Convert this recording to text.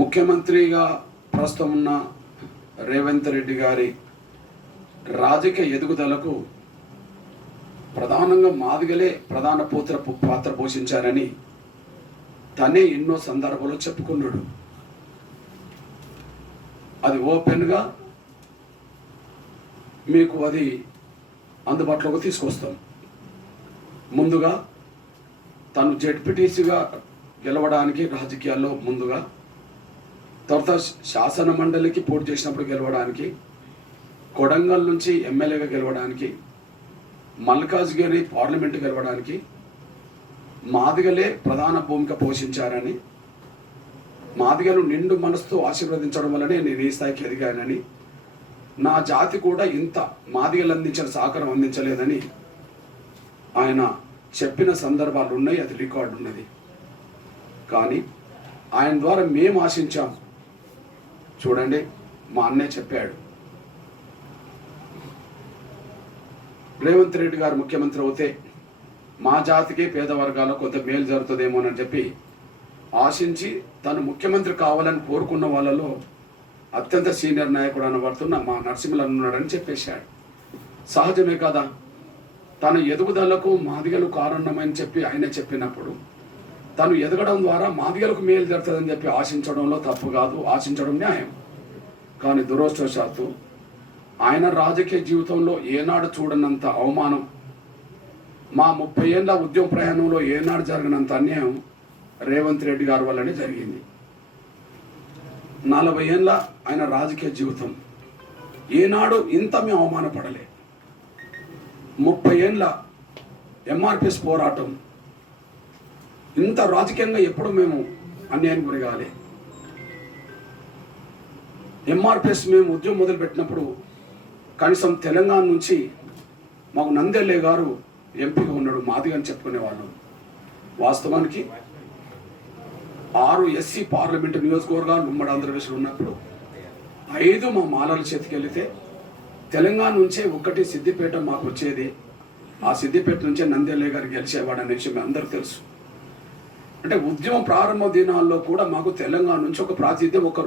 ముఖ్యమంత్రిగా ప్రస్తుతం ఉన్న రేవంత్ రెడ్డి గారి రాజకీయ ఎదుగుదలకు ప్రధానంగా మాదిగలే ప్రధాన పూత్ర పాత్ర పోషించారని తనే ఎన్నో సందర్భాల్లో చెప్పుకున్నాడు. అది ఓపెన్గా మీకు అది అందుబాటులోకి తీసుకొస్తాం. ముందుగా తను జెడ్పీటీసీగా గెలవడానికి రాజకీయాల్లో ముందుగా తర్వాత శాసన మండలికి పోటీ చేసినప్పుడు గెలవడానికి కొడంగల్ నుంచి ఎమ్మెల్యేగా గెలవడానికి మల్కాజ్గిరి పార్లమెంట్ గెలవడానికి మాదిగలే ప్రధాన భూమిక పోషించారని మాదిగలు నిండు మనసుతో ఆశీర్వదించడం వల్లనే నేను ఈ స్థాయికి ఎదిగానని నా జాతి కూడా ఇంత మాదిగలు అందించిన సహకారం అందించలేదని ఆయన చెప్పిన సందర్భాలు ఉన్నాయి అది రికార్డు ఉన్నది కానీ ఆయన ద్వారా మేము ఆశించాం చూడండి మా అన్నయ్య చెప్పాడు. రేవంత్ రెడ్డి గారు ముఖ్యమంత్రి అవుతే మా జాతికి పేద వర్గాల్లో కొంత మేలు జరుగుతుందేమోనని చెప్పి ఆశించి తను ముఖ్యమంత్రి కావాలని కోరుకున్న వాళ్ళలో అత్యంత సీనియర్ నాయకుడు అనబడుతున్న మా నరసింహన్ ఉన్నాడని చెప్పేశాడు. సహజమే కదా తన ఎదుగుదలకు మాదిగలు కారణమని చెప్పి ఆయన చెప్పినప్పుడు తను ఎదగడం ద్వారా మాదిగలకు మేలు జరుగుతుందని చెప్పి ఆశించడంలో తప్పు కాదు ఆశించడం న్యాయం. కానీ దురదృష్టవశాత్తు ఆయన రాజకీయ జీవితంలో ఏనాడు చూడనంత అవమానం మా ముప్పై ఏళ్ళ ఉద్యమ ప్రయాణంలో ఏనాడు జరగనంత అన్యాయం రేవంత్ రెడ్డి గారి వల్లనే జరిగింది. నలభై ఏళ్ళ ఆయన రాజకీయ జీవితం ఏనాడు ఇంత మేము అవమానపడలే. ముప్పై ఏళ్ళ ఎంఆర్పిఎస్ పోరాటం ఇంత రాజకీయంగా ఎప్పుడు మేము అన్యాయం గురి ఎంఆర్పిఎస్ మేము ఉద్యమం మొదలుపెట్టినప్పుడు కనీసం తెలంగాణ నుంచి మాకు నందెల్లే గారు ఎంపీగా ఉన్నాడు మాదిగా అని చెప్పుకునేవాళ్ళు. వాస్తవానికి ఆరు ఎస్సీ పార్లమెంట్ నియోజకవర్గాలు ఉమ్మడి ఆంధ్రప్రదేశ్లో ఉన్నప్పుడు ఐదు మా మాలల చేతికి వెళితే తెలంగాణ నుంచే ఒకటి సిద్దిపేట మాకు వచ్చేది. ఆ సిద్దిపేట నుంచే నంద్యాల గారు గెలిచేవాడు అనే విషయం అందరికీ తెలుసు. అంటే ఉద్యమం ప్రారంభ దినాల్లో కూడా మాకు తెలంగాణ నుంచి ఒక ప్రాతినిధ్యం ఒక